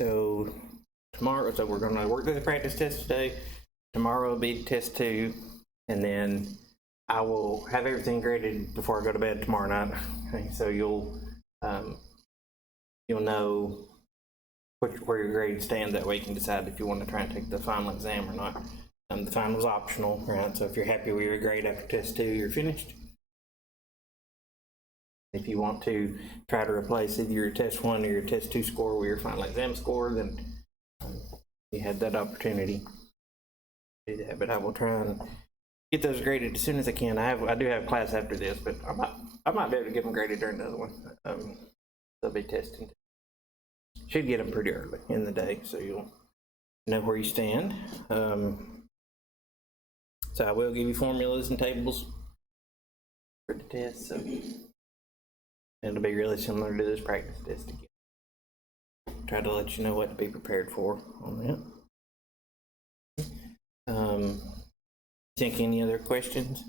so tomorrow, so we're gonna work through the practice test today. Tomorrow will be test 2, and then I will have everything graded before I go to bed tomorrow night. Okay, so you'll know where your grade stands. That way you can decide if you want to try and take the final exam or not. The final's optional, right? So if you're happy with your grade after test 2, you're finished. If you want to try to replace either your test 1 or your test 2 score with your final exam score, then you had that opportunity to do that. But I will try and get those graded as soon as I can. I do have class after this, but I might be able to get them graded during the other one. They'll be testing. Should get them pretty early in the day, so you'll know where you stand. So I will give you formulas and tables for the test, so it'll be really similar to this practice test again. Try to let you know what to be prepared for on that. Think any other questions?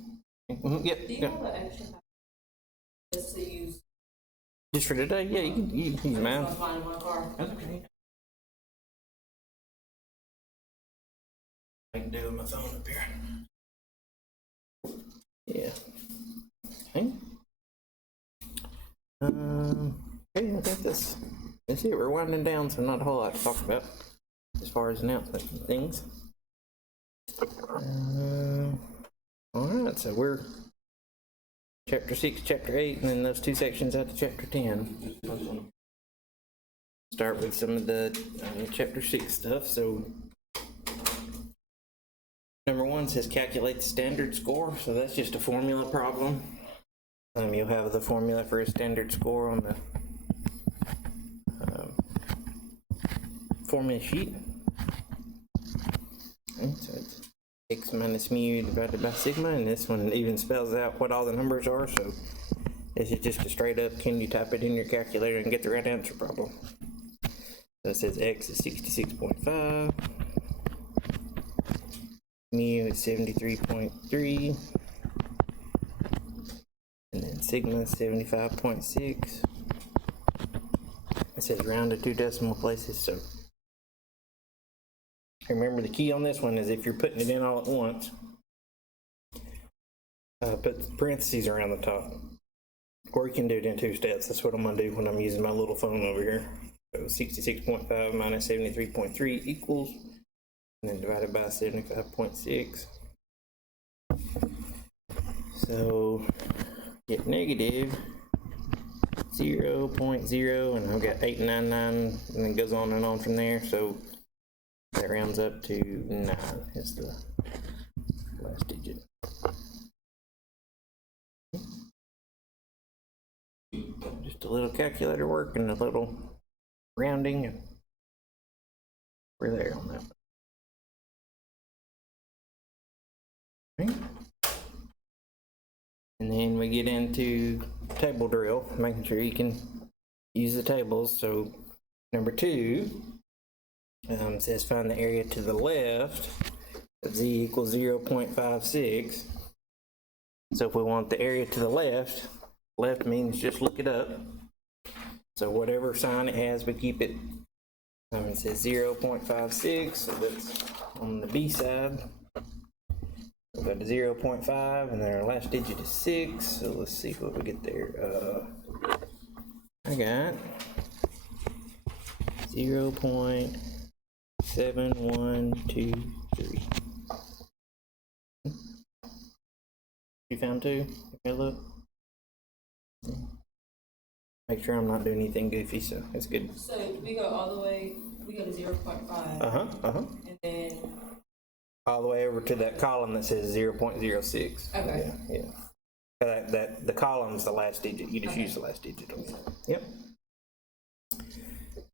Yep. Do you have an extra just to use? Just for today? Yeah, you can use mine. That's fine in my car. That's okay. I can do it with my phone up here. Yeah. Okay. Okay, I think that's it. We're winding down, so not a whole lot to talk about as far as announcements and things. All right, so we're chapter 6, chapter 8, and then those 2 sections out to chapter 10. Start with some of the chapter 6 stuff. So number 1 says calculate the standard score. So that's just a formula problem. You'll have the formula for a standard score on the formula sheet. Okay, so it's x minus mu divided by sigma, and this one even spells out what all the numbers are. So this is just a straight up, can you type it in your calculator and get the right answer problem. So it says x is 66.5, mu is 73.3, and then sigma is 75.6. It says round to 2 decimal places. So remember, the key on this one is if you're putting it in all at once, put parentheses around the top, or you can do it in 2 steps. That's what I'm going to do when I'm using my little phone over here. So 66.5 minus 73.3 equals, and then divided by 75.6. So get negative 0.0, and I've got 899, and then goes on and on from there. So that rounds up to 9 is the last digit. Just a little calculator work and a little rounding, and we're there on that. Okay. And then we get into table drill, making sure you can use the tables. So number 2 says find the area to the left of z equals 0.56. So if we want the area to the left, left means just look it up. So whatever sign it has, we keep it. It says 0.56, so that's on the B side. We'll go to 0.5, and then our last digit is 6. So let's see what we get there. I got 0.7123. You found 2? Okay, look. Make sure I'm not doing anything goofy, so that's good. So we go all the way, we go to 0.5. And then all the way over to that column that says 0.06. Okay. Yeah. That the column's the last digit. You just use the last digit on that. Yep.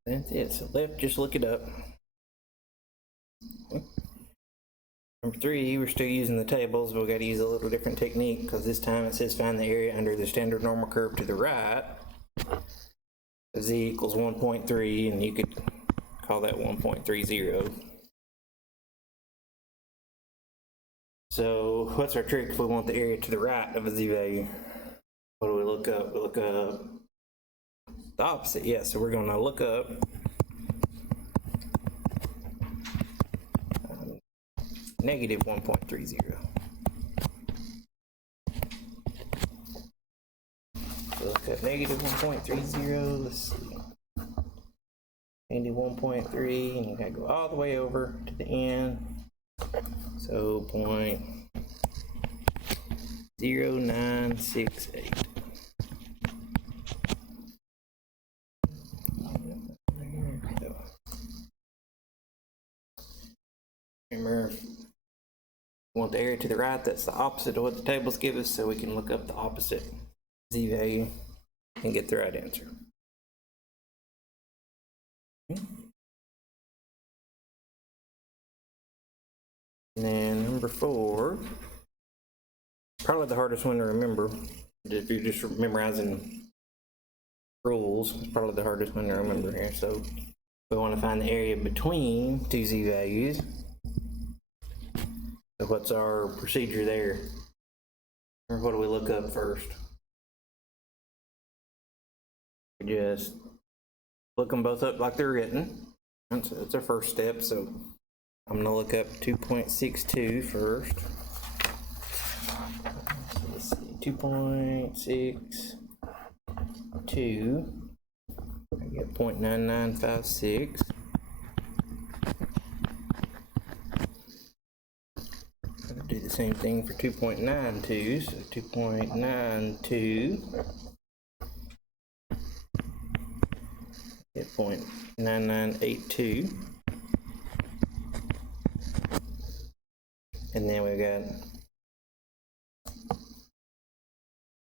That's it. So left, just look it up. Okay. Number 3, we're still using the tables, but we got to use a little different technique because this time it says find the area under the standard normal curve to the right. Z equals 1.3, and you could call that 1.30. So what's our trick if we want the area to the right of a z value? What do we look up? We look up the opposite. Yeah, so we're going to look up negative 1.30. So look at negative 1.30, let's see. Negative 1.3, and you gotta go all the way over to the end. So 0.0968. Remember, we want the area to the right, that's the opposite of what the tables give us, so we can look up the opposite z value and get the right answer. And then number 4, probably the hardest one to remember. If you're just memorizing rules, it's probably the hardest one to remember here. So we want to find the area between two z values. So what's our procedure there? Or what do we look up first? We just look them both up like they're written. And so that's our first step. So I'm gonna look up 2.62 first. So let's see, 2.62. I get 0.9956. Do the same thing for 2.92, so 2.92 get 0.9982, and then we've got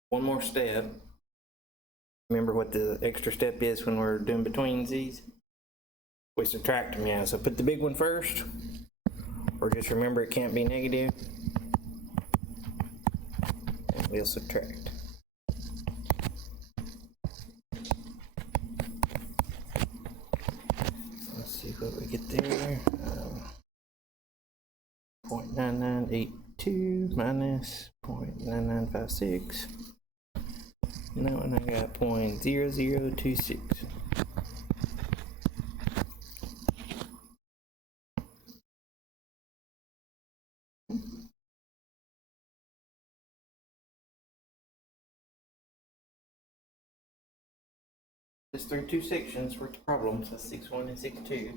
one more step. Remember what the extra step is when we're doing between z's? We subtract them, yeah, so put the big one first. Or just remember it can't be negative. And we'll subtract. Let's see what we get there. 0.9982 minus 0.9956. And that one I got 0.0026. Just through two sections worth of problems, that's 6.1 and 6.2.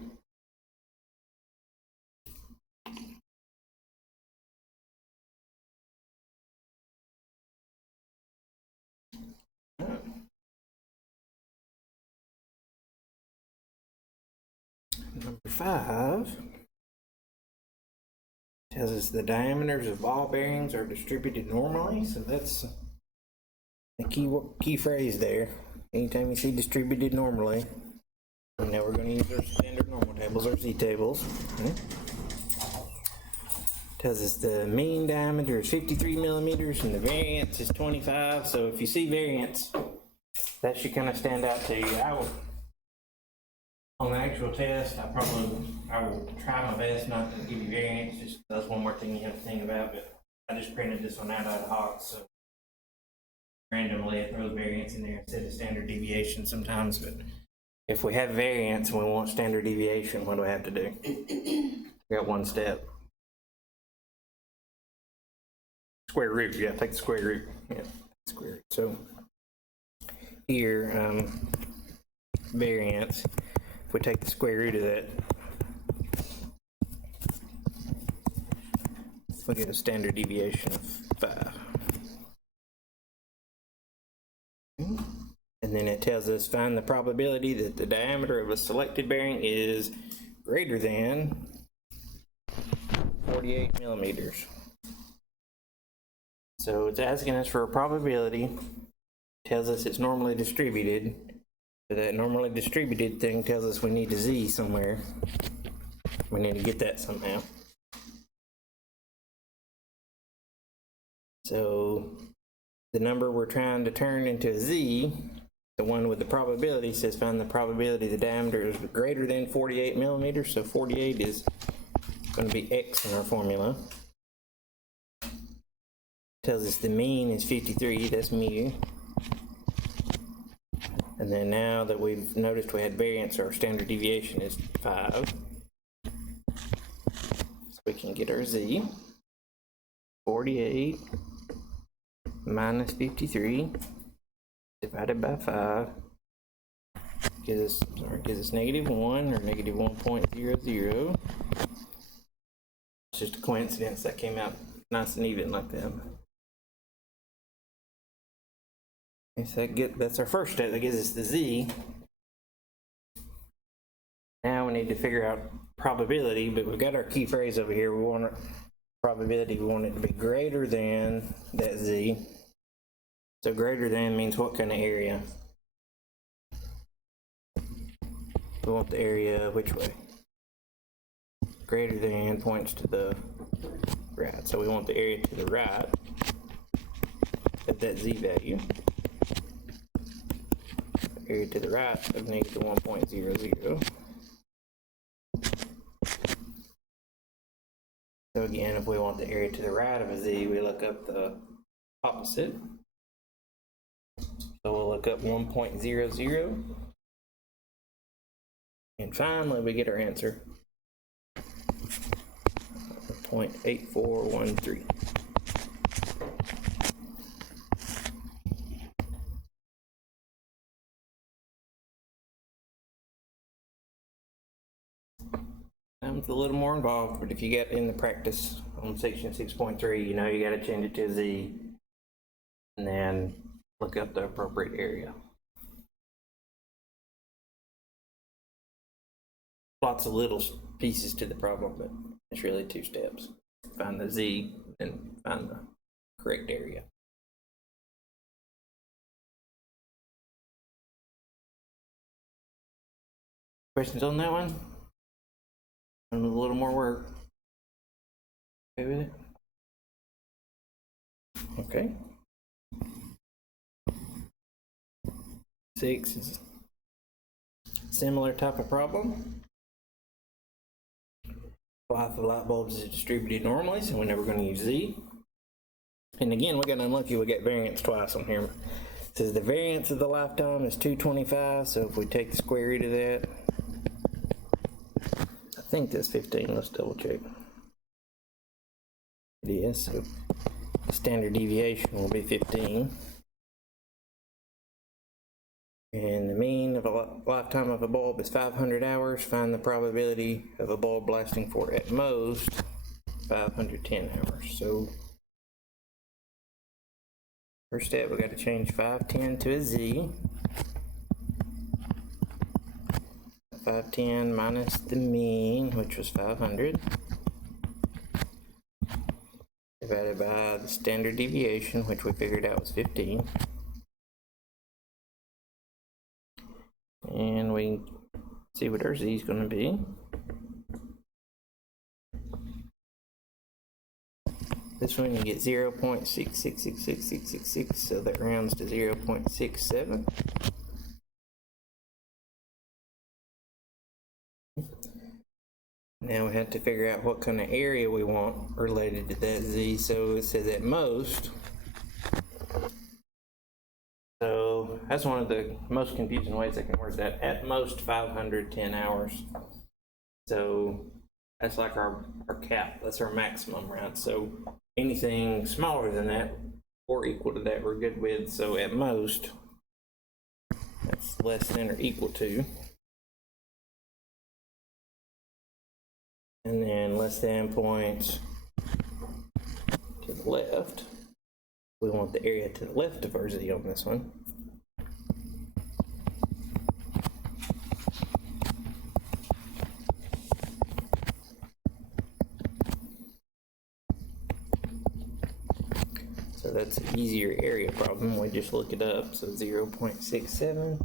Number 5 tells us the diameters of ball bearings are distributed normally, so that's the key phrase there. Anytime you see distributed normally, and now we're going to use our standard normal tables, our z tables. Okay. Tells us the mean diameter is 53 millimeters and the variance is 25. So if you see variance, that should kind of stand out to you. On the actual test, I will try my best not to give you variance. Just that's one more thing you have to think about. But I just printed this one out of the box, so randomly it throws variance in there instead of standard deviation sometimes. But if we have variance and we want standard deviation, what do we have to do? We got one step. Square root. Yeah, take the square root. Yeah, square root. So here, variance. If we take the square root of that, we get a standard deviation of 5. And then it tells us find the probability that the diameter of a selected bearing is greater than 48 millimeters. So it's asking us for a probability, tells us it's normally distributed. So that normally distributed thing tells us we need a z somewhere. We need to get that somehow. So the number we're trying to turn into a z, the one with the probability, says find the probability the diameter is greater than 48 millimeters. So 48 is going to be x in our formula. Tells us the mean is 53, that's mu. And then now that we've noticed we had variance, our standard deviation is 5. So we can get our z. 48 minus 53 divided by 5 gives us -1 or -1.00. It's just a coincidence that came out nice and even like that. Okay, so that's our first step. That gives us the z. Now we need to figure out probability, but we've got our key phrase over here. We want probability, we want it to be greater than that z. So greater than means what kind of area? We want the area which way? Greater than points to the right. So we want the area to the right of that z value. Area to the right of -1.00. So again, if we want the area to the right of a z, we look up the opposite. So we'll look up 1.00. And finally, we get our answer. 0.8413. It's a little more involved, but if you get in the practice on section 6.3, you know you got to change it to a z and then look up the appropriate area. Lots of little pieces to the problem, but it's really 2 steps. Find the z and find the correct area. Questions on that one? A little more work. Okay with it? Okay. 6 is a similar type of problem. Life of light bulbs is distributed normally, so we're never going to use z. And again, we got unlucky, we got variance twice on here. It says the variance of the lifetime is 225, so if we take the square root of that, I think that's 15, let's double check. It is, so standard deviation will be 15. And the mean of a lifetime of a bulb is 500 hours. Find the probability of a bulb lasting for at most 510 hours. So first step, we got to change 510 to a z. 510 minus the mean, which was 500, divided by the standard deviation, which we figured out was 15. And we see what our z is going to be. This one you get 0.666666, so that rounds to 0.67. Now we have to figure out what kind of area we want related to that z. So it says at most. So that's one of the most confusing ways I can word that. At most 510 hours. So that's like our cap. That's our maximum, right? So anything smaller than that or equal to that we're good with. So at most, that's less than or equal to. And then less than points to the left. We want the area to the left of our z on this one. So that's an easier area problem. We just look it up. So 0.67.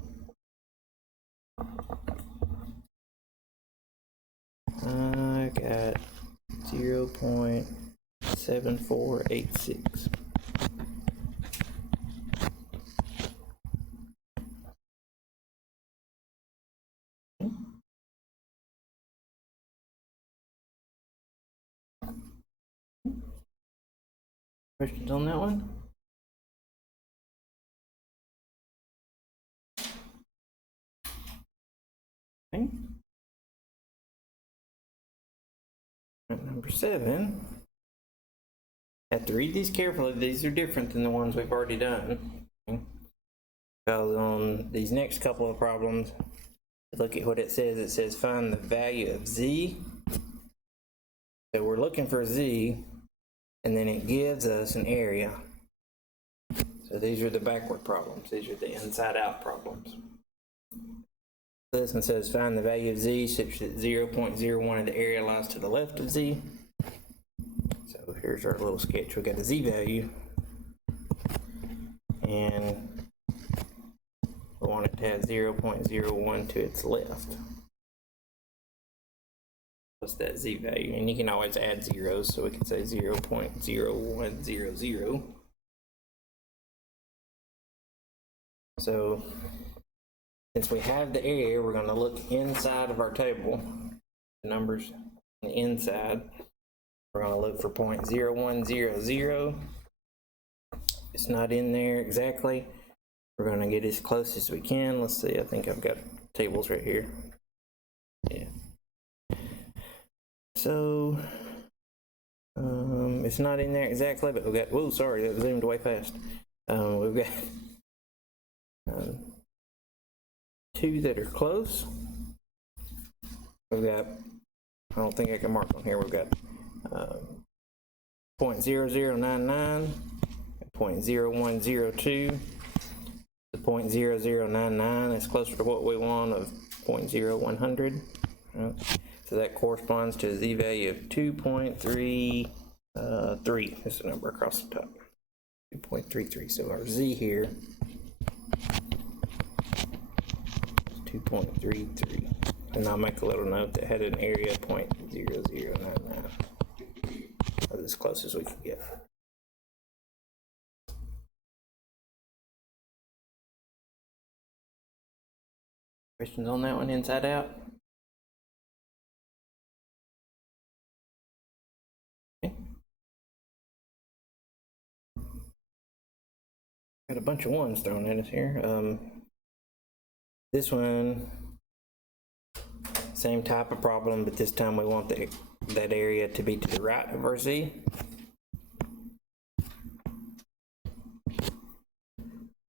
I got 0.7486. Questions on that one? Okay. Number 7. Have to read these carefully. These are different than the ones we've already done. Because on these next couple of problems, look at what it says. It says find the value of z. So we're looking for z, and then it gives us an area. So these are the backward problems. These are the inside-out problems. This one says find the value of z such that 0.01 of the area lies to the left of z. So here's our little sketch. We got a z value, and we want it to have 0.01 to its left. What's that z value? And you can always add zeros, so we can say 0.0100. So since we have the area, we're going to look inside of our table. The numbers on the inside. We're going to look for 0.0100. It's not in there exactly. We're going to get as close as we can. Let's see, I think I've got tables right here. Yeah. So, it's not in there exactly, but we've got, whoa, sorry, that zoomed way fast. We've got 2 that are close. We've got, I don't think I can mark on here, we've got 0.0099 and 0.0102. The 0.0099 is closer to what we want of 0.0100. Right? So that corresponds to a z value of 2.33. That's the number across the top. 2.33. So our z here is 2.33. And I'll make a little note that had an area of 0.0099. That's as close as we can get. Questions on that one, inside out? Okay. Got a bunch of ones thrown at us here. This one, same type of problem, but this time we want that area to be to the right of our z.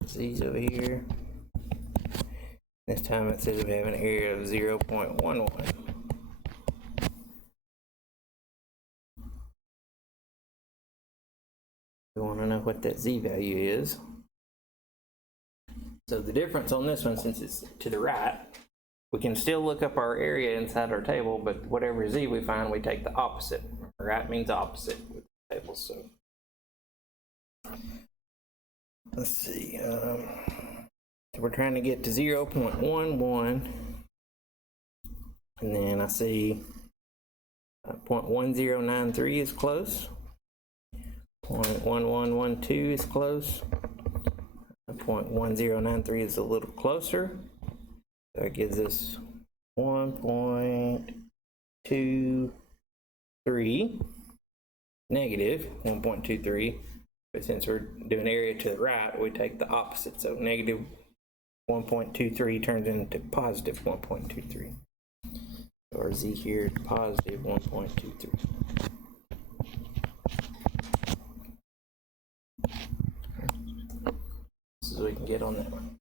Z's over here. This time it says we have an area of 0.11. We want to know what that z value is. So the difference on this one, since it's to the right, we can still look up our area inside our table, but whatever z we find, we take the opposite. Right means opposite with the table, so. Let's see. So we're trying to get to 0.11, and then I see 0.1093 is close. 0.1112 is close. 0.1093 is a little closer. That gives us 1.23, negative 1.23. But since we're doing area to the right, we take the opposite. So negative 1.23 turns into positive 1.23. So our z here is positive 1.23. So we can get on that one.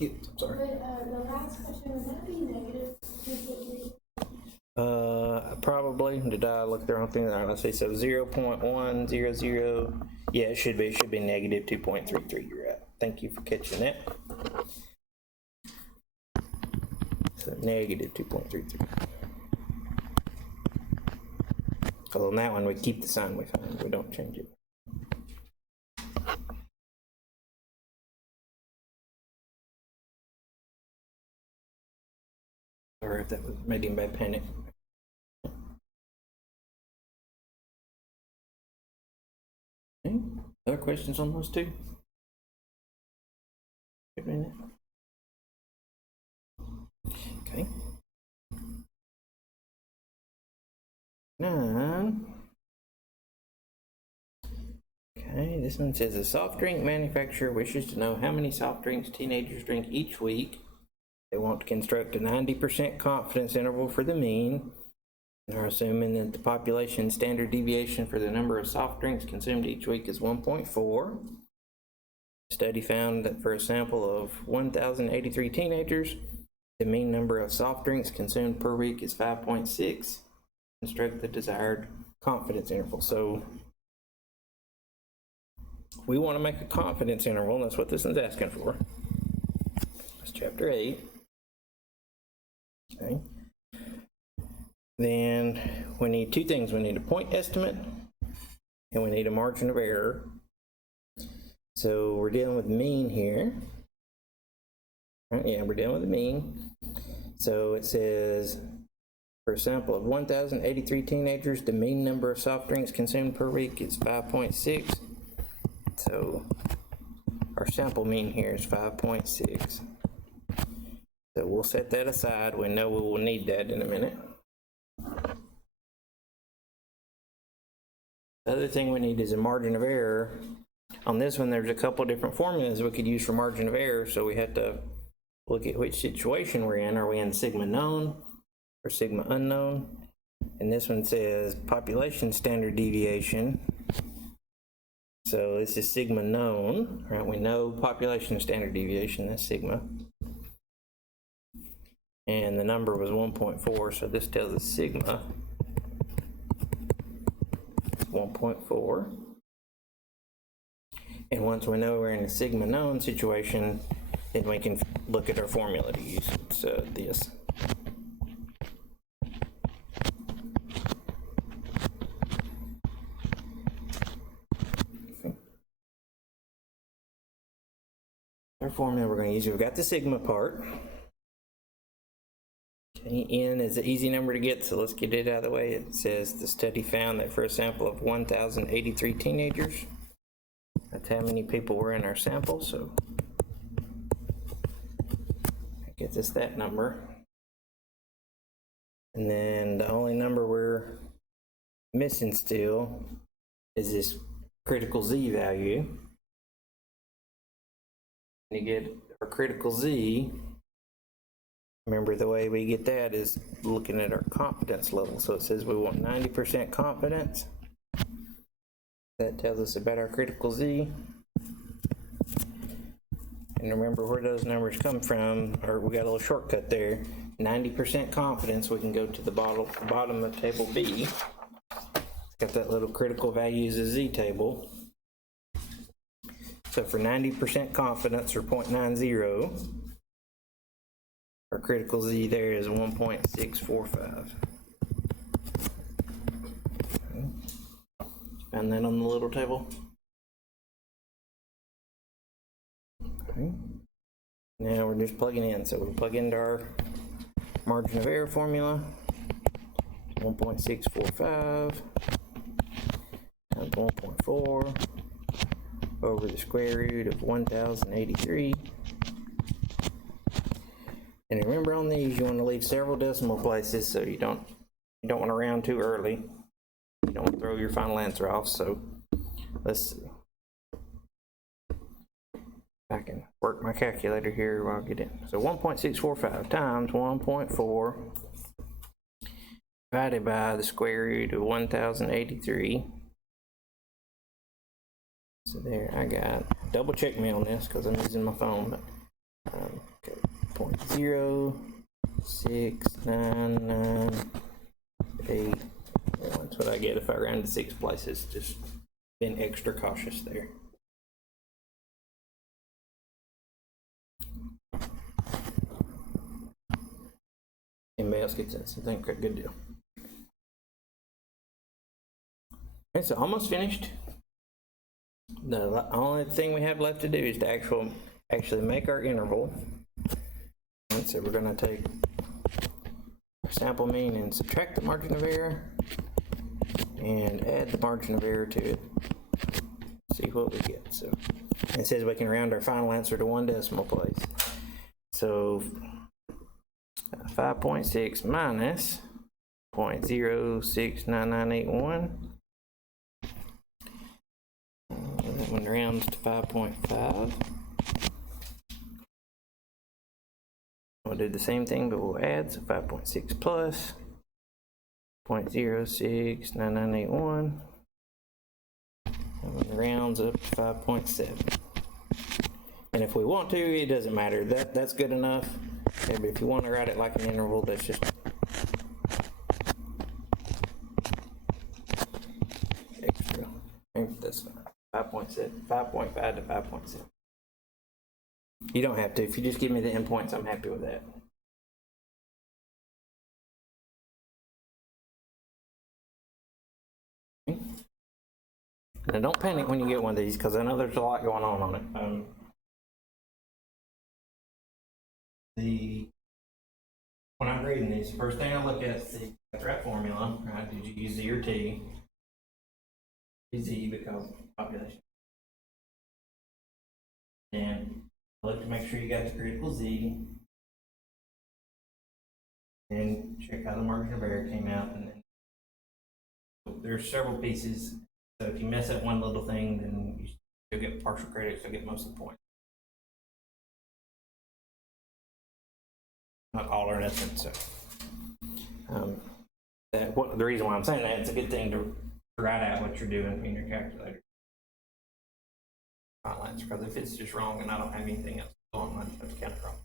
I'm sorry. But the last question, would that be negative 2.3? Probably. Did I look the wrong thing? I see. So 0.100. Yeah, it should be negative 2.33. You're right. Thank you for catching that. So negative 2.33. So on that one, we keep the sign we find. We don't change it. Or if that was made him by panic. Okay. Other questions on those two? Okay. 9. Okay, this one says a soft drink manufacturer wishes to know how many soft drinks teenagers drink each week. They want to construct a 90% confidence interval for the mean. They're assuming that the population standard deviation for the number of soft drinks consumed each week is 1.4. The study found that for a sample of 1,083 teenagers, the mean number of soft drinks consumed per week is 5.6. Construct the desired confidence interval. So we want to make a confidence interval, and that's what this one's asking for. That's chapter 8. Okay. Then we need two things. We need a point estimate and we need a margin of error. So we're dealing with mean here. Right, yeah, we're dealing with the mean. So it says for a sample of 1,083 teenagers, the mean number of soft drinks consumed per week is 5.6. So our sample mean here is 5.6. So we'll set that aside. We know we will need that in a minute. The other thing we need is a margin of error. On this one, there's a couple different formulas we could use for margin of error, so we have to look at which situation we're in. Are we in sigma known or sigma unknown? And this one says population standard deviation. So this is sigma known, right? We know population standard deviation, that's sigma. And the number was 1.4, so this tells us sigma 1.4. And once we know we're in a sigma known situation, then we can look at our formula to use this. Okay. Our formula we're going to use, we've got the sigma part. Okay, N is an easy number to get, so let's get it out of the way. It says the study found that for a sample of 1,083 teenagers, that's how many people were in our sample, so that gets us that number. And then the only number we're missing still is this critical Z value. And you get our critical Z. Remember, the way we get that is looking at our confidence level. So it says we want 90% confidence. That tells us about our critical Z. And remember where those numbers come from, or we got a little shortcut there. 90% confidence, we can go to the bottom of table B. It's got that little critical values of Z table. So for 90% confidence, or 0.90, our critical Z there is 1.645. Found that on the little table. Okay. Now we're just plugging in. So we'll plug into our margin of error formula. 1.645 times 1.4 over the square root of 1,083. And remember, on these you want to leave several decimal places so you don't want to round too early. You don't want to throw your final answer off. So let's see. I can work my calculator here while I get in. So 1.645 times 1.4 divided by the square root of 1,083. So there, I got, double check me on this because I'm using my phone. But, okay, 0.069981. That's what I get if I round to 6 places. Just being extra cautious there. Anybody else gets that? So I think a good deal. Okay, so almost finished. The only thing we have left to do is to actually make our interval. And so we're going to take our sample mean and subtract the margin of error and add the margin of error to it. See what we get. So it says we can round our final answer to 1 decimal place. So 5.6 minus 0.069981. one rounds to 5.5. We'll do the same thing, but we'll add, so 5.6 plus 0.069981. And one rounds up to 5.7. And if we want to, it doesn't matter. That's good enough. Okay, but if you want to write it like an interval, that's just extra. Maybe that's 5.7, 5.5 to 5.7. You don't have to. If you just give me the endpoints, I'm happy with that. Now don't panic when you get one of these, because I know there's a lot going on it. When I'm reading these, first thing I look at is the threat formula, right? Did you use Z or T? Z because population. And look to make sure you got the critical Z. And check how the margin of error came out. And then there's several pieces. So if you mess up one little thing, then you'll get partial credit, so you'll get most of the points. Not all or nothing. So the reason why I'm saying that, it's a good thing to write out what you're doing in your calculator. Because if it's just wrong and I don't have anything else on, I just have to count it wrong.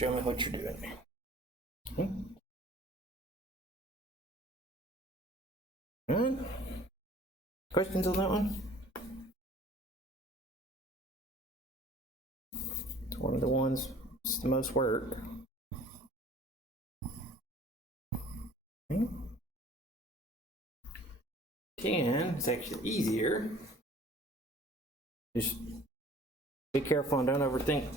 Show me what you're doing there. All right. Questions on that one? It's one of the ones, it's the most work. Okay. 10 is actually easier. Just be careful and don't overthink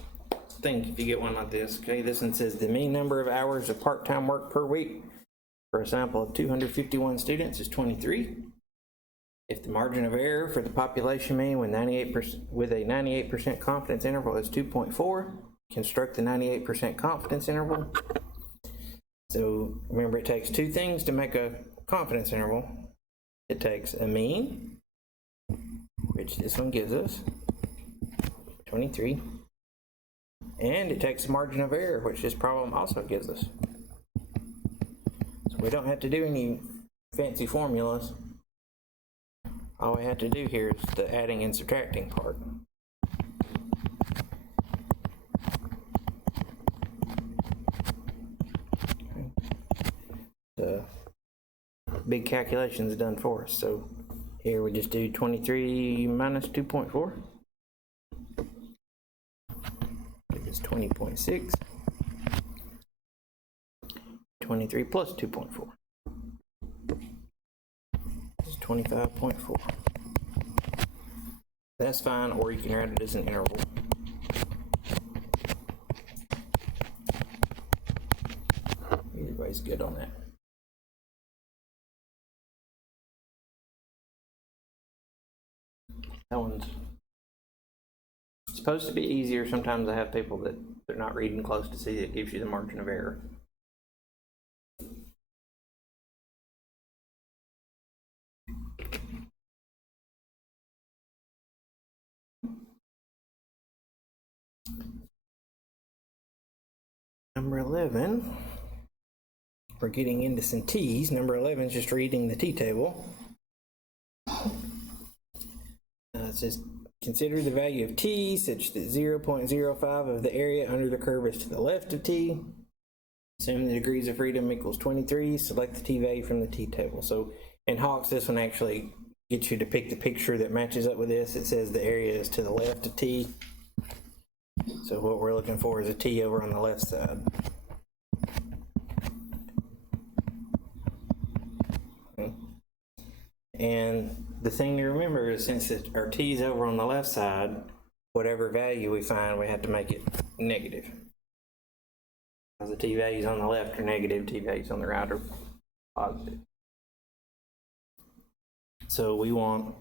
if you get one like this. Okay, this one says the mean number of hours of part-time work per week for a sample of 251 students is 23. If the margin of error for the population mean with 98% confidence interval is 2.4, construct the 98% confidence interval. So remember, it takes two things to make a confidence interval. It takes a mean, which this one gives us, 23, and it takes a margin of error, which this problem also gives us. So we don't have to do any fancy formulas. All we have to do here is the adding and subtracting part. The big calculation is done for us. So here we just do 23 minus 2.4. It's 20.6. 23 plus 2.4. It's 25.4. That's fine, or you can write it as an interval. Everybody's good on that. That one's supposed to be easier. Sometimes I have people that they're not reading close to see it gives you the margin of error. Number 11, we're getting into some T's. Number 11 is just reading the T table. It says, consider the value of T such that 0.05 of the area under the curve is to the left of T. Assume the degrees of freedom equals 23. Select the T value from the T table. So in Hawks, this one actually gets you to pick the picture that matches up with this. It says the area is to the left of T. So what we're looking for is a T over on the left side. Okay. And the thing to remember is, since our T is over on the left side, whatever value we find, we have to make it negative. Because the T values on the left are negative, T values on the right are positive. So we want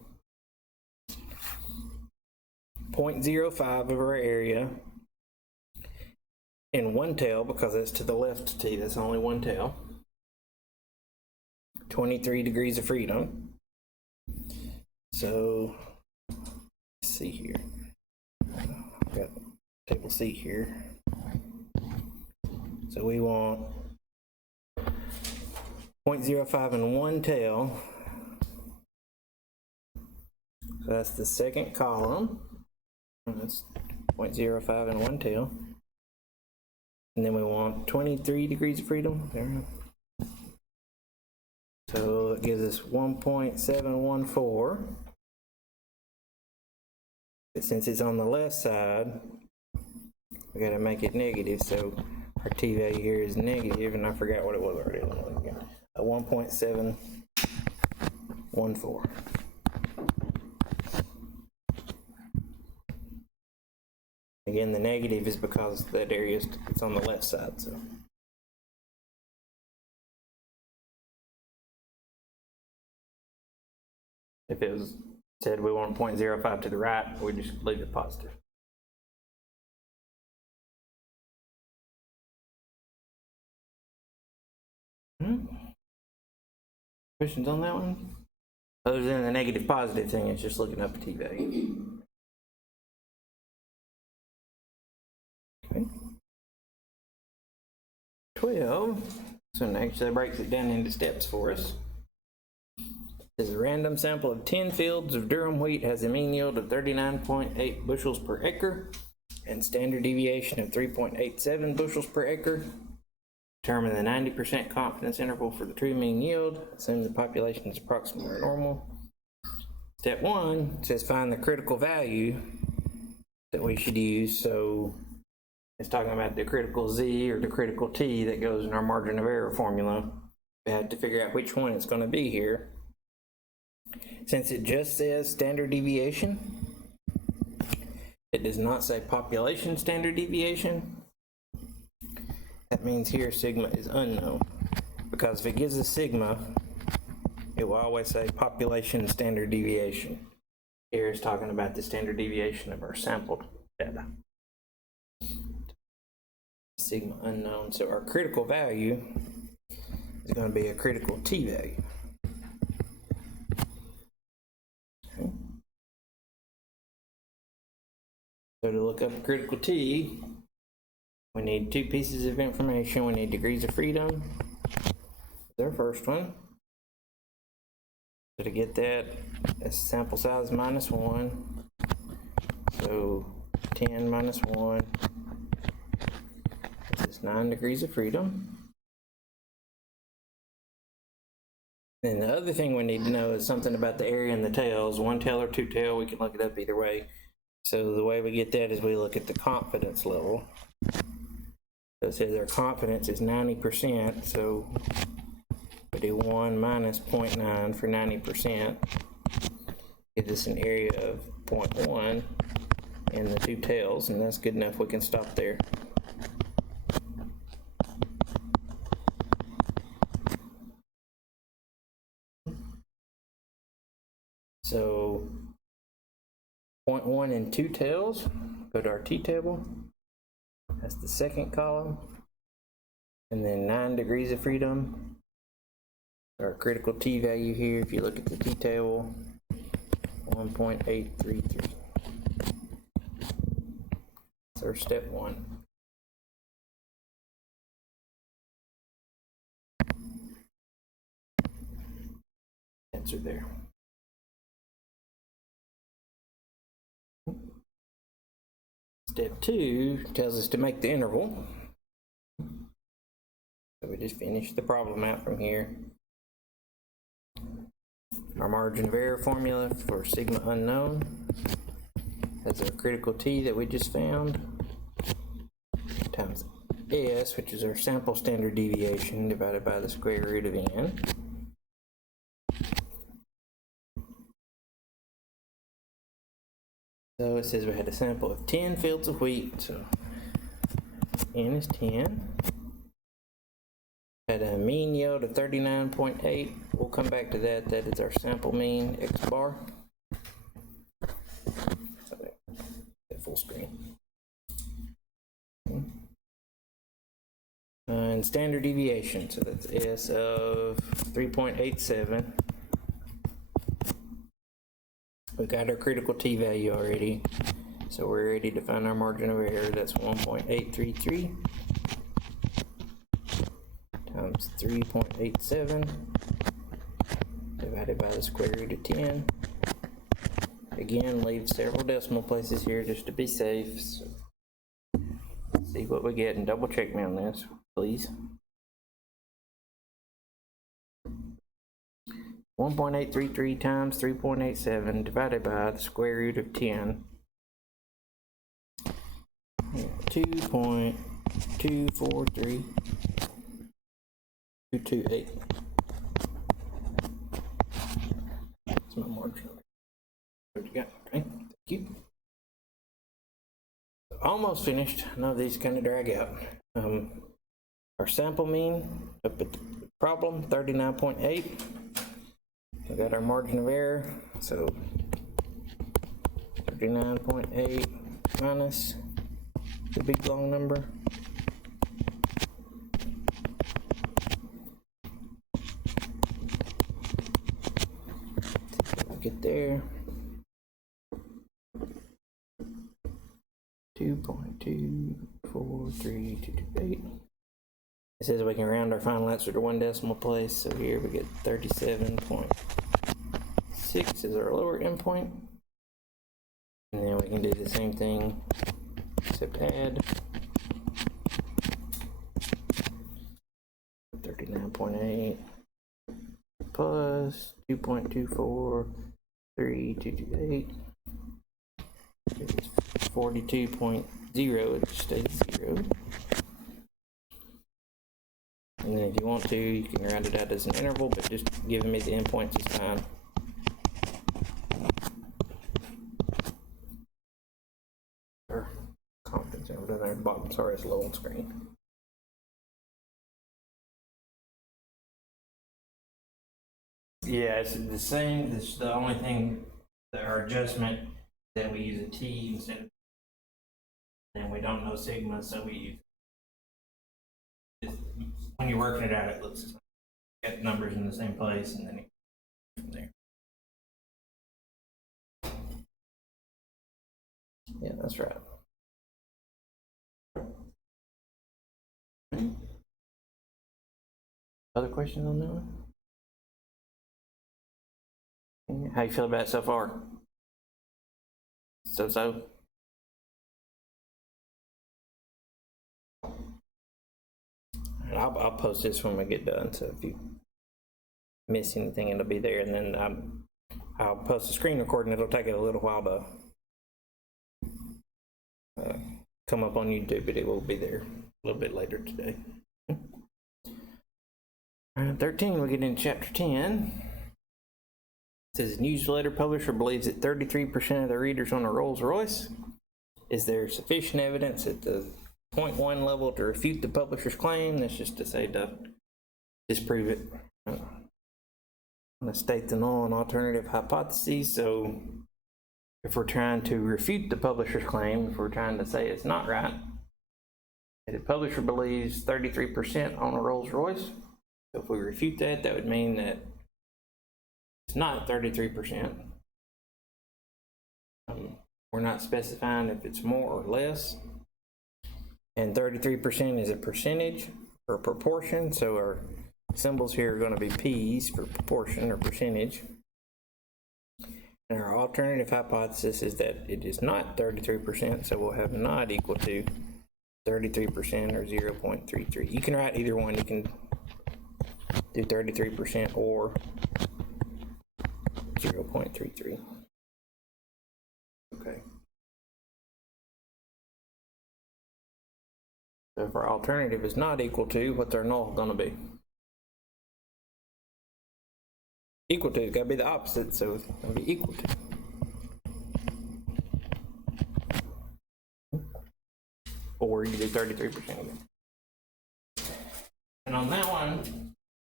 0.05 of our area in one tail, because it's to the left of T, that's only one tail. 23 degrees of freedom. So see here. I've got table C here. So we want 0.05 and 1 tail. So that's the second column. That's 0.05 and 1 tail. And then we want 23 degrees of freedom. There. So it gives us 1.714. But since it's on the left side, we gotta make it negative. So our T value here is negative, and I forgot what it was already. 1.714. Again, the negative is because that area is on the left side. So. If it was said we want 0.05 to the right, we just leave it positive. Questions on that one? Other than the negative positive thing, it's just looking up the T value. Okay. 12. So next that breaks it down into steps for us. This is a random sample of 10 fields of durum wheat has a mean yield of 39.8 bushels per acre and standard deviation of 3.87 bushels per acre. Determine the 90% confidence interval for the true mean yield. Assume the population is approximately normal. Step 1 says find the critical value that we should use. So it's talking about the critical Z or the critical T that goes in our margin of error formula. We have to figure out which one it's going to be here. Since it just says standard deviation, it does not say population standard deviation. That means here sigma is unknown, because if it gives a sigma, it will always say population standard deviation. Here it's talking about the standard deviation of our sampled data. Sigma unknown, so our critical value is going to be a critical T value. Okay. So to look up critical T, we need two pieces of information. We need degrees of freedom. Their first one. So to get that, that's sample size minus 1. So 10 minus 1. This is 9 degrees of freedom. Then the other thing we need to know is something about the area in the tails. 1 tail or 2 tail, we can look it up either way. So the way we get that is we look at the confidence level. So it says our confidence is 90%, so we do 1 minus 0.9 for 90%. Gives us an area of 0.1 in the 2 tails, and that's good enough. We can stop there. So 0.1 in 2 tails, go to our T table. That's the second column. And then 9 degrees of freedom. Our critical T value here, if you look at the T table, 1.833. That's our step 1. Answer there. Step 2 tells us to make the interval. So we just finish the problem out from here. Our margin of error formula for sigma unknown has our critical T that we just found, times S, which is our sample standard deviation, divided by the square root of N. So it says we had a sample of 10 fields of wheat, so N is 10. Had a mean yield of 39.8. We'll come back to that. That is our sample mean, X bar. So that full screen. And standard deviation, so that's S of 3.87. We got our critical T value already, so we're ready to find our margin of error. That's 1.833 times 3.87 divided by the square root of 10. Again, leave several decimal places here just to be safe. So see what we get and double check me on this, please. 1.833 times 3.87 divided by the square root of 10. 2.243 228. That's my margin. What you got? Okay, thank you. Almost finished. I know these kind of drag out. Our sample mean up at the problem 39.8. We got our margin of error, so 39.8 minus the big long number. Get there. 2.243228. It says we can round our final answer to one decimal place, so here we get 37.6 is our lower endpoint. And then we can do the same thing, except add 39.8 plus 2.24328. It's 42.0, it stays 0. And then if you want to, you can round it out as an interval, but just giving me the endpoints is fine. Or confidence over there at the bottom. Sorry, it's low on screen. Yeah, it's the same. It's the only thing that our adjustment that we use a T instead of, and we don't know sigma, so we use, when you're working it out, it looks get numbers in the same place, and then from there. Yeah, that's right. Other questions on that one? How you feel about it so far? So. I'll post this when we get done, so if you miss anything, it'll be there, and then I'll post a screen recording. It'll take it a little while to come up on YouTube, but it will be there a little bit later today. 13, we get into chapter 10. It says, newsletter publisher believes that 33% of the readers on a Rolls Royce. Is there sufficient evidence at the 0.1 level to refute the publisher's claim? That's just to say to disprove it. I'm going to state the null and alternative hypotheses. So if we're trying to refute the publisher's claim, if we're trying to say it's not right, that the publisher believes 33% on a Rolls Royce. So if we refute that, that would mean that it's not 33%. We're not specifying if it's more or less. And 33% is a percentage or proportion. So our symbols here are going to be P's for proportion or percentage. And our alternative hypothesis is that it is not 33%. So we'll have not equal to 33% or 0.33. You can write either one. You can do 33% or 0.33. Okay. So if our alternative is not equal to, what's our null going to be? Equal to, it's got to be the opposite, so it's going to be equal to. Or you do 33% again. And on that one,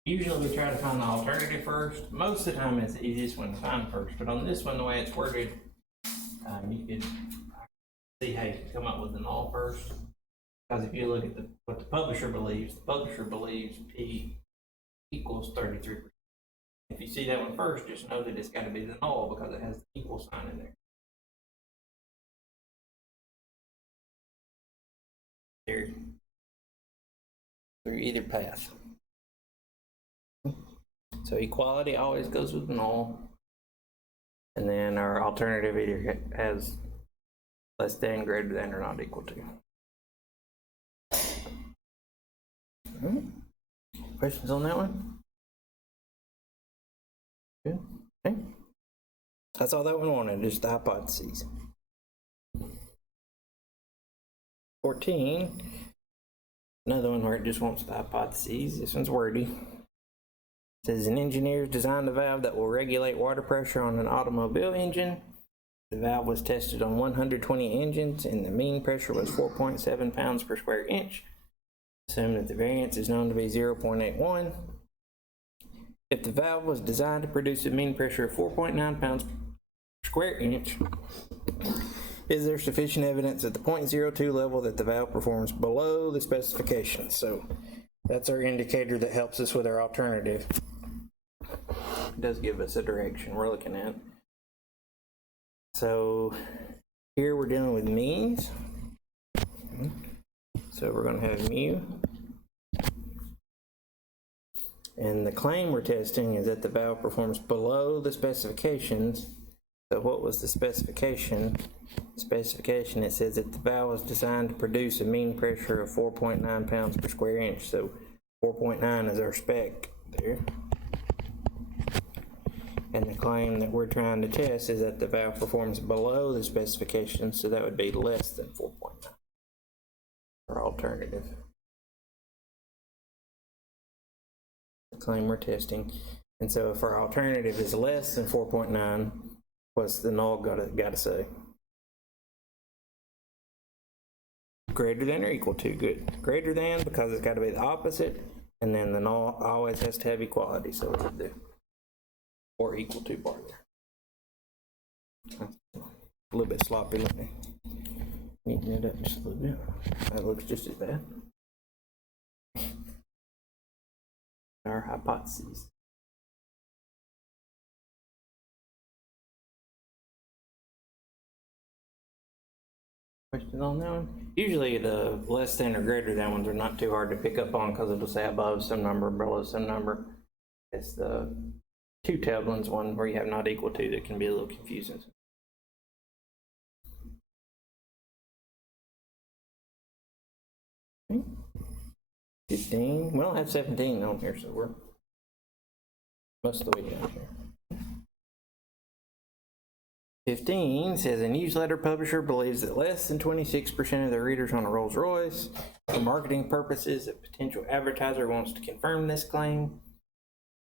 usually we try to find the alternative first. Most of the time it's the easiest one to find first, but on this one, the way it's worded, you can see how you can come up with the null first. Because if you look at what the publisher believes P equals 33%. If you see that one first, just know that it's got to be the null because it has the equal sign. through either path. So equality always goes with null. And then our alternative either has less than, greater than, or not equal to. Questions on that one? Good. Okay. That's all that one wanted, just the hypotheses. 14, another one where it just wants the hypotheses. This one's wordy. It says an engineer designed a valve that will regulate water pressure on an automobile engine. The valve was tested on 120 engines and the mean pressure was 4.7 pounds per square inch. Assume that the variance is known to be 0.81. If the valve was designed to produce a mean pressure of 4.9 pounds per square inch, is there sufficient evidence at the 0.02 level that the valve performs below the specifications? So that's our indicator that helps us with our alternative. It does give us a direction we're looking at. So here we're dealing with means. So we're going to have mu. And the claim we're testing is that the valve performs below the specifications. So what was the specification? Specification, it says that the valve was designed to produce a mean pressure of 4.9 pounds per square inch. So 4.9 is our spec there. And the claim that we're trying to test is that the valve performs below the specification, so that would be less than 4.9. Our alternative. The claim we're testing. And so if our alternative is less than 4.9, what's the null gotta say? Greater than or equal to, good. Greater than, because it's gotta be the opposite, and then the null always has to have equality, so it's the or equal to bar there. A little bit sloppy, let me neaten it up just a little bit. That looks just as bad. Our hypotheses. Question on that one? Usually the less than or greater than ones are not too hard to pick up on because it'll say above some number, below some number. It's the two-tailed ones, one where you have not equal to, that can be a little confusing. Okay. 15, we don't have 17 on here, so we're most of the way down here. 15 says a newsletter publisher believes that less than 26% of their readers own a Rolls Royce. For marketing purposes, a potential advertiser wants to confirm this claim.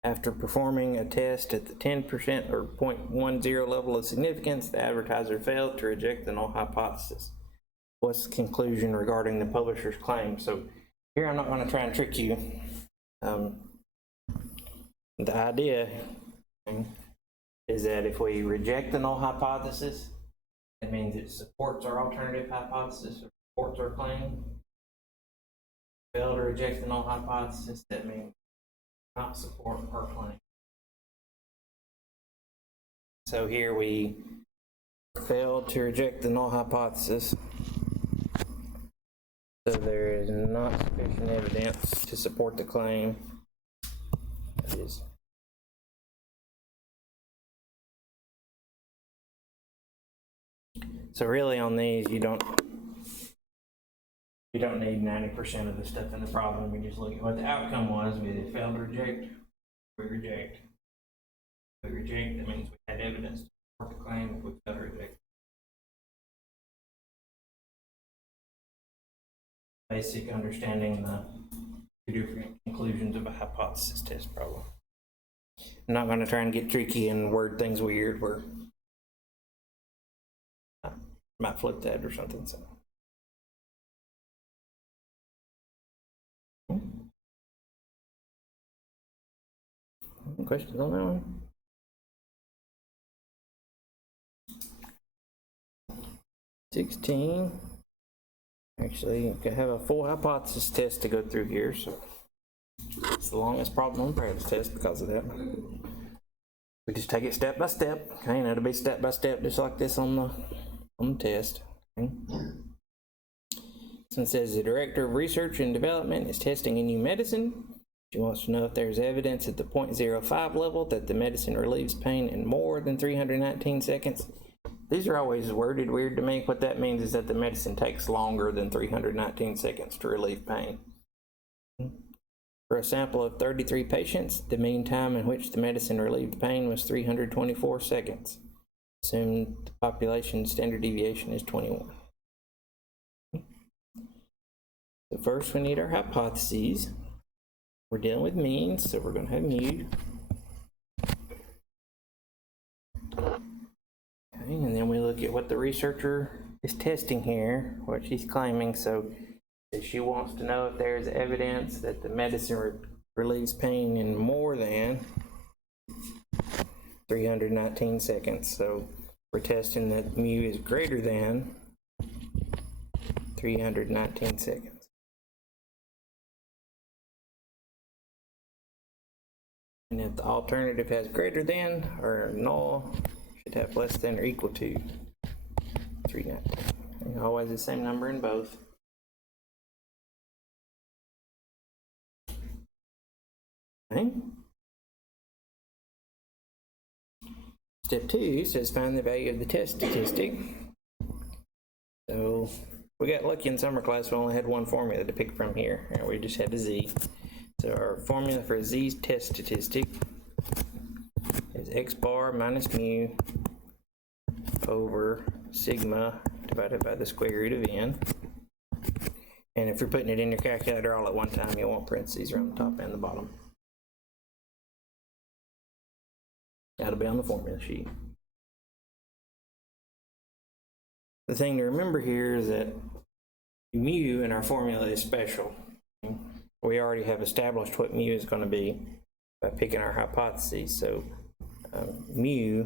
After performing a test at the 10% or 0.10 level of significance, the advertiser failed to reject the null hypothesis. What's the conclusion regarding the publisher's claim? So here I'm not going to try and trick you. The idea is that if we reject the null hypothesis, it means it supports our alternative hypothesis or supports our claim. Fail to reject the null hypothesis, that means not support our claim. So here we failed to reject the null hypothesis. So there is not sufficient evidence to support the claim. That is. So really on these, you don't need 90% of the stuff in the problem. We just look at what the outcome was. We either failed to reject, we reject. If we reject, that means we had evidence to support the claim. If we failed to reject. Basic understanding the two different conclusions of a hypothesis test problem. I'm not going to try and get tricky and word things weird where I might flip that or something. So. Questions on that one? $16. Actually, you can have a full hypothesis test to go through here, so it's the longest problem on the practice test because of that. We just take it step by step. Okay, and it'll be step by step, just like this on the test. Okay. one says the director of research and development is testing a new medicine. She wants to know if there's evidence at the 0.05 level that the medicine relieves pain in more than 319 seconds. These are always worded weird to me. What that means is that the medicine takes longer than 319 seconds to relieve pain. For a sample of 33 patients, the mean time in which the medicine relieved pain was 324 seconds. Assume the population standard deviation is 21. So first we need our hypotheses. We're dealing with means, so we're going to have mu. Okay, and then we look at what the researcher is testing here, what she's claiming. So she wants to know if there's evidence that the medicine relieves pain in more than 319 seconds. So we're testing that mu is greater than 319 seconds. And if the alternative has greater than or null, should have less than or equal to 319. And always the same number in both. Okay. Step 2 says find the value of the test statistic. So we got lucky in summer class, we only had one formula to pick from here, and we just had a z. So our formula for z's test statistic is x bar minus mu over sigma divided by the square root of n. And if you're putting it in your calculator all at one time, you'll want parentheses around the top and the bottom. That'll be on the formula sheet. The thing to remember here is that mu in our formula is special. We already have established what mu is going to be by picking our hypotheses. So mu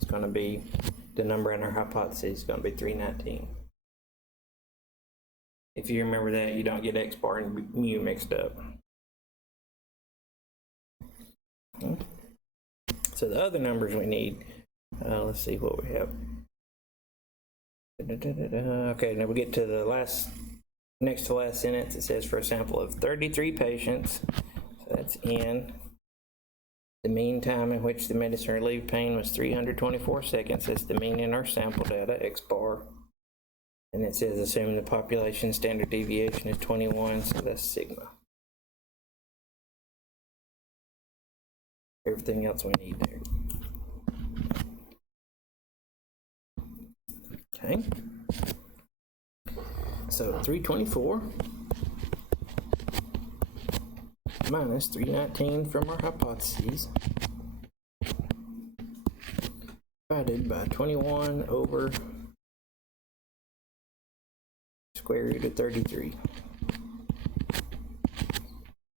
is going to be, the number in our hypothesis is going to be 319. If you remember that, you don't get x bar and mu mixed up. Okay. So the other numbers we need, let's see what we have. Okay, now we get to the next to last sentence. It says for a sample of 33 patients, so that's n. The mean time in which the medicine relieved pain was 324 seconds. That's the mean in our sample data, x bar. And it says assume the population standard deviation is 21, so that's sigma. Everything else we need there. Okay. So 324 minus 319 from our hypotheses divided by 21 over square root of 33.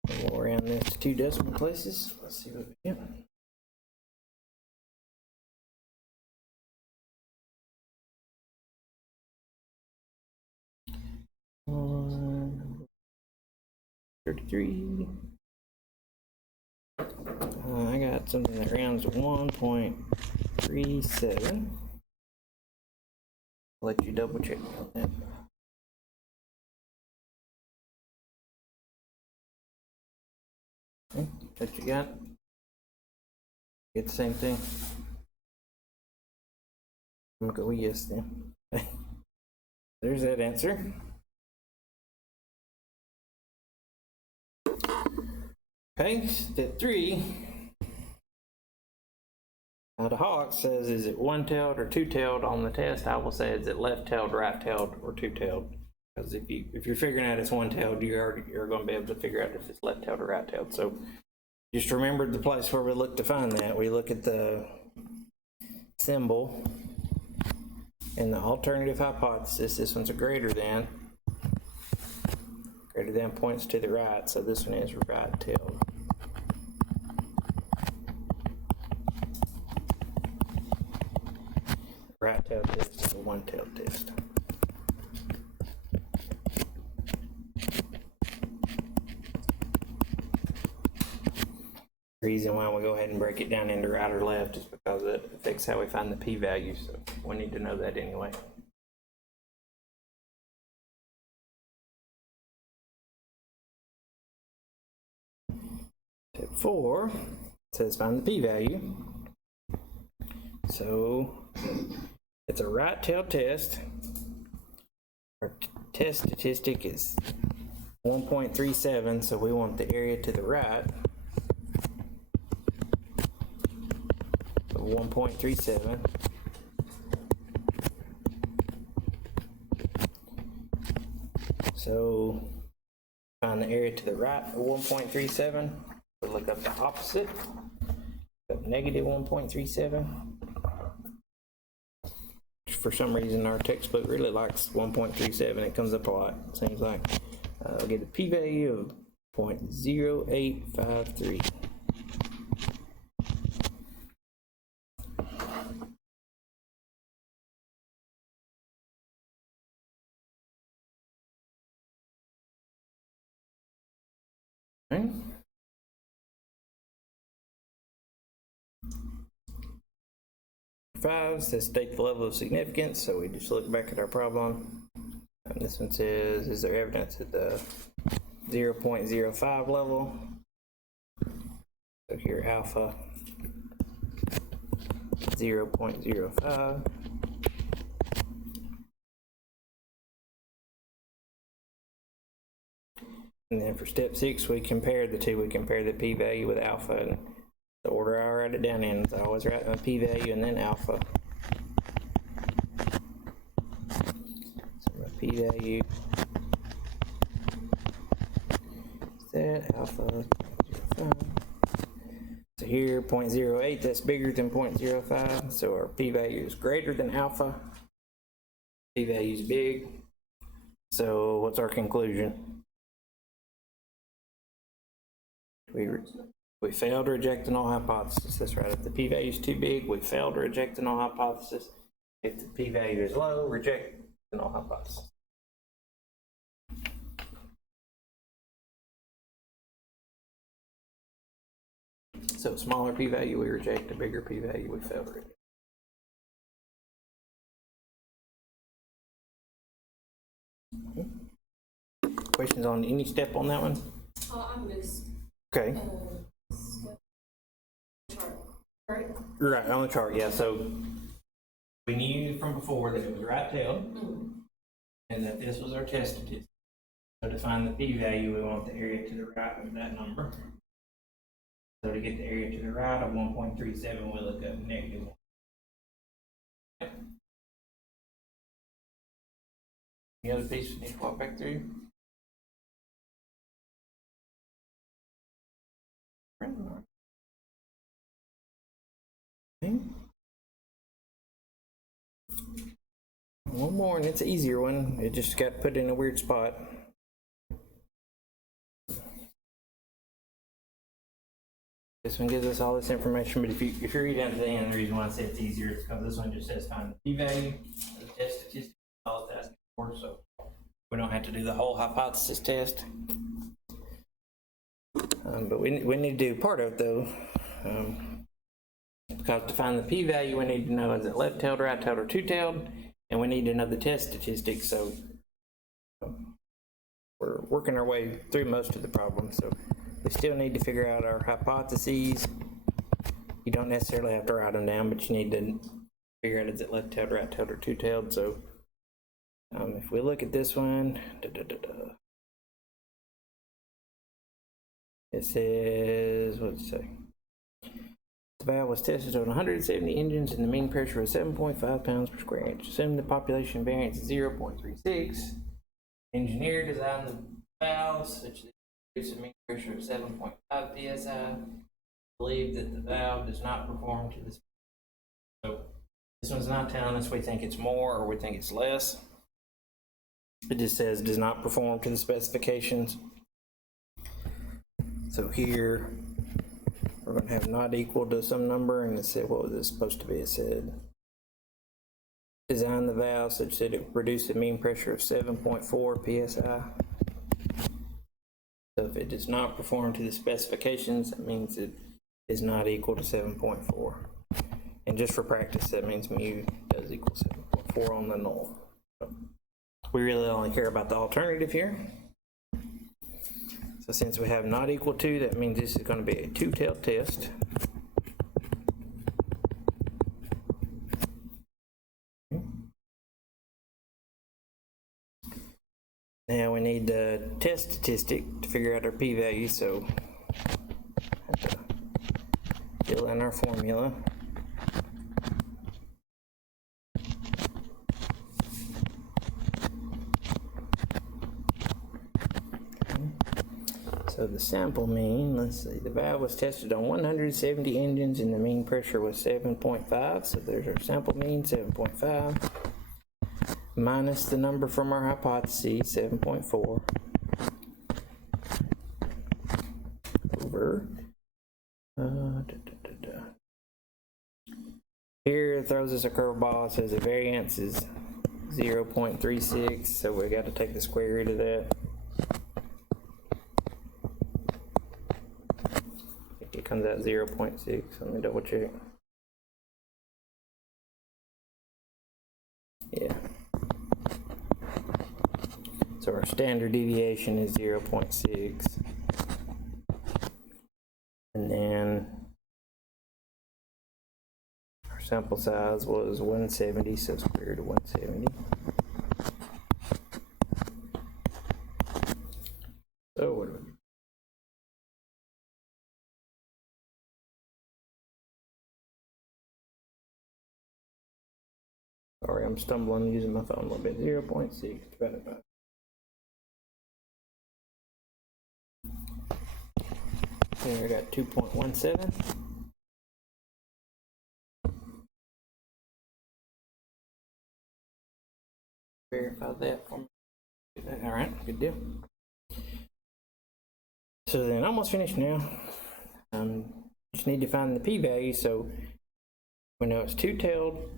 And we'll round this to 2 decimal places. Let's see what we get. One, 33. I got something that rounds to 1.37. I'll let you double check on that. Okay, what you got? Get the same thing? I'm gonna go with yes then. There's that answer. Okay, step 3. Now the Hawk says, is it one-tailed or two-tailed on the test? I will say, is it left-tailed, right-tailed, or two-tailed? Because if you're figuring out it's one-tailed, you're going to be able to figure out if it's left-tailed or right-tailed. So just remember the place where we look to find that. We look at the symbol and the alternative hypothesis. This one's a greater than. Greater than points to the right, so this one is right-tailed. Right-tailed test is a one-tailed test. The reason why we go ahead and break it down into right or left is because it affects how we find the p-value, so we need to know that anyway. 4 says find the p-value. So it's a right-tailed test. Our test statistic is 1.37, so we want the area to the right of 1.37. So find the area to the right of 1.37. We look up the opposite of negative 1.37. For some reason, our textbook really likes 1.37. It comes up a lot, seems like. I'll get a p-value of 0.0853. Okay. Five says state the level of significance, so we just look back at our problem. And this one says, is there evidence at the 0.05 level? So here alpha 0.05. And then for step 6, we compare the two. We compare the p-value with alpha. And the order I write it down in is I always write my p-value and then alpha. So my p-value is that alpha 0.05. So here 0.08, that's bigger than 0.05. So our p-value is greater than alpha. P-value is big. So what's our conclusion? We failed to reject the null hypothesis. That's right. If the p-value is too big, we failed to reject the null hypothesis. If the p-value is low, reject the null hypothesis. So smaller p-value we reject, a bigger p-value we fail to reject. Questions on any step on that one? I missed. Okay. Chart, right? Right, on the chart, yeah. So we knew from before that it was right-tailed and that this was our test statistic. So to find the p-value, we want the area to the right of that number. So to get the area to the right of 1.37, we look up negative 1. Any other piece we need to walk back through? Okay. One more, and it's an easier one. It just got put in a weird spot. This one gives us all this information, but if you read down to the end, the reason why I say it's easier is because this one just says find the p-value, the test statistic, all it's asking for, so we don't have to do the whole hypothesis test. But we need to do part of it though, because to find the p-value, we need to know is it left-tailed, right-tailed, or two-tailed, and we need to know the test statistics. So we're working our way through most of the problem. So we still need to figure out our hypotheses. You don't necessarily have to write them down, but you need to figure out is it left-tailed, right-tailed, or two-tailed. So if we look at this one, it says, what does it say? The valve was tested on 170 engines and the mean pressure was 7.5 pounds per square inch. Assuming the population variance is 0.36. Engineer designed the valves such that it produces a mean pressure of 7.5 psi. Believe that the valve does not perform to this. So this one's not telling us we think it's more or we think it's less. It just says does not perform to the specifications. So here we're going to have not equal to some number, and it said, what was it supposed to be? It said design the valve such that it produced a mean pressure of 7.4 psi. So if it does not perform to the specifications, that means it is not equal to 7.4. And just for practice, that means mu does equal 7.4 on the null. So we really only care about the alternative here. So since we have not equal to, that means this is going to be a two-tailed test. Now we need the test statistic to figure out our p-value, so have to fill in our formula. So the sample mean, let's see, the valve was tested on 170 engines and the mean pressure was 7.5. So there's our sample mean, 7.5. Minus the number from our hypothesis, 7.4. Over. Here it throws us a curveball, says the variance is 0.36, so we got to take the square root of that. It comes out 0.6. Let me double check. Yeah. So our standard deviation is 0.6. And then our sample size was 170, so square root of 170. So what do we do? Sorry, I'm stumbling using my phone a little bit. 0.6 divided by. Here I got 2.17. Verify that for me. All right, good deal. So then, almost finished now. Just need to find the p-value. So we know it's two-tailed.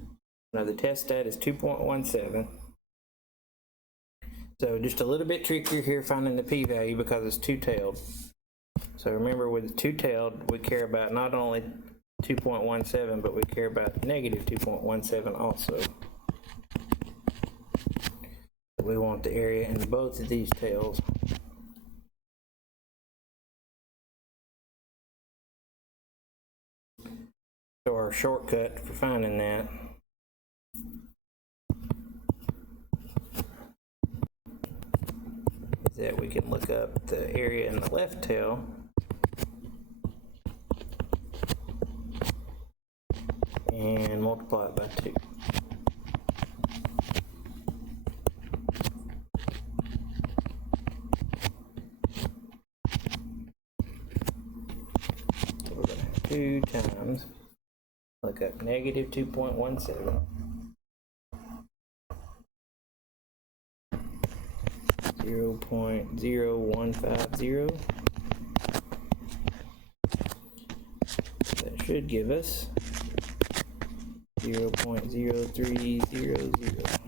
Now the test stat is 2.17. So just a little bit trickier here finding the p-value because it's two-tailed. So remember, with two-tailed, we care about not only 2.17, but we care about negative 2.17 also. We want the area in both of these tails. So our shortcut for finding that is that we can look up the area in the left tail and multiply it by 2. So we're going to have 2 times, look up negative 2.17. 0.0150. That should give us 0.0300.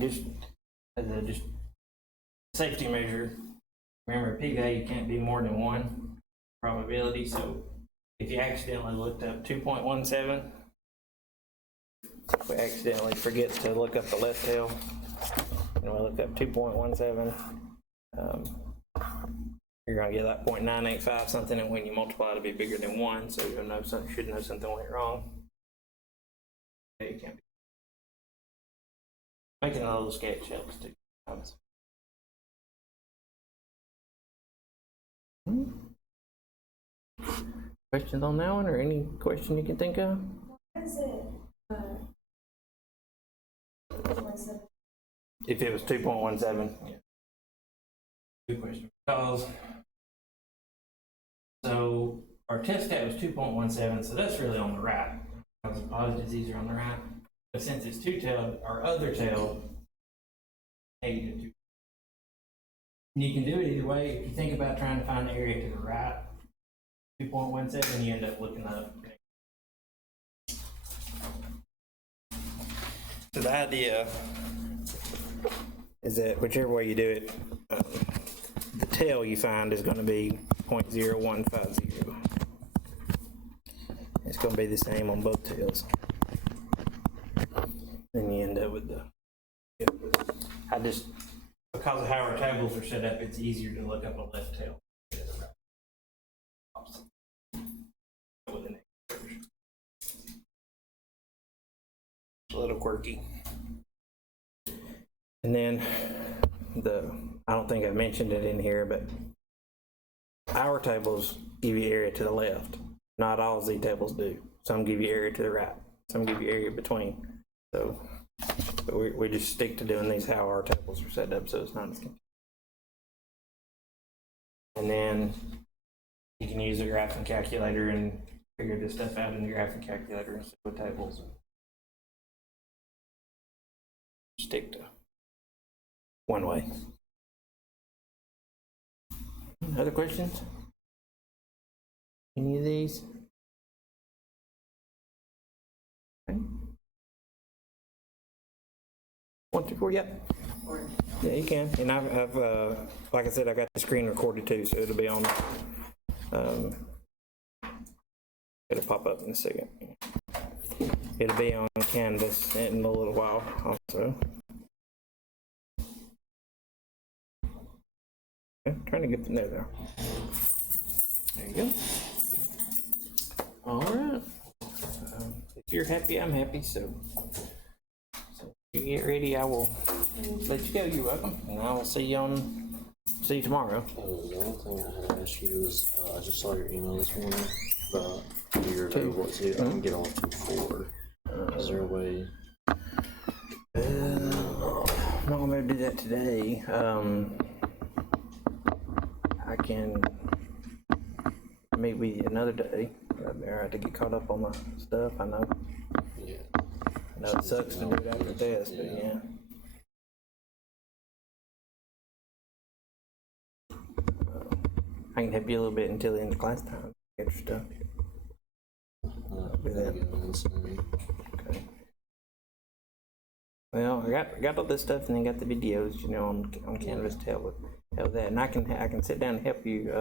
Just as a safety measure, remember p-value can't be more than 1 probability. So if you accidentally looked up 2.17, if we accidentally forget to look up the left tail, and we look up 2.17, you're going to get like 0.985 something, and when you multiply it'll be bigger than 1, so you'll know something, should know something went wrong. You can't be making a little sketch helps too. Questions on that one, or any question you can think of? What is it? 2.17. If it was 2.17, yeah. Good question. Because so our test stat was 2.17, so that's really on the right. Because the positives, these are on the right. But since it's two-tailed, our other tail, negative 2. And you can do it either way. If you think about trying to find the area to the right, 2.17, you end up looking up. So the idea is that whichever way you do it, the tail you find is going to be 0.0150. It's going to be the same on both tails. Then you end with the. I just, because of how our tables are set up, it's easier to look up a left tail. With an extrusion. It's a little quirky. And then I don't think I mentioned it in here, but our tables give you area to the left. Not all Z tables do. Some give you area to the right. Some give you area between. So we just stick to doing these how our tables are set up, so it's not as confusing. And then you can use a graphing calculator and figure this stuff out in the graphing calculator instead of tables. Stick to one way. Other questions? Any of these? Okay. 1 through 4, yep. Yeah, you can. And I've like I said, I got the screen recorded too, so it'll be on. It'll pop up in a second. It'll be on Canvas in a little while also. Okay, trying to get them there though. There you go. All right. If you're happy, I'm happy. So if you get ready, I will let you go. You're welcome, and I will see you tomorrow. The only thing I had to ask you was, I just saw your email this morning about your available to, I can get on to 4. Is there a way? I'm not gonna be able to do that today. I can meet with you another day. I have to get caught up on my stuff. I know. Yeah. I know it sucks to do it after test, but yeah. I can help you a little bit until the end of class time. Get your stuff. Do that. Okay. Well, I got all this stuff, and then got the videos, you know, on Canvas to help with that, and I can sit down and help you.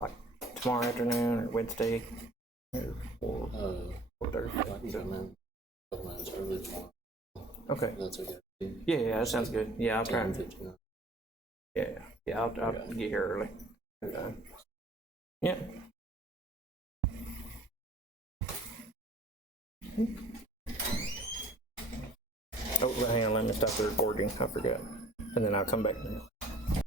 Like tomorrow afternoon or Wednesday or Thursday. I can come in a couple minutes early tomorrow. Okay. That's okay. Yeah, that sounds good. Yeah, I'll try. 10:59. Yeah, I'll get here early. Okay. Yeah. Oh, hang on, let me stop the recording. I forgot. And then I'll come back now.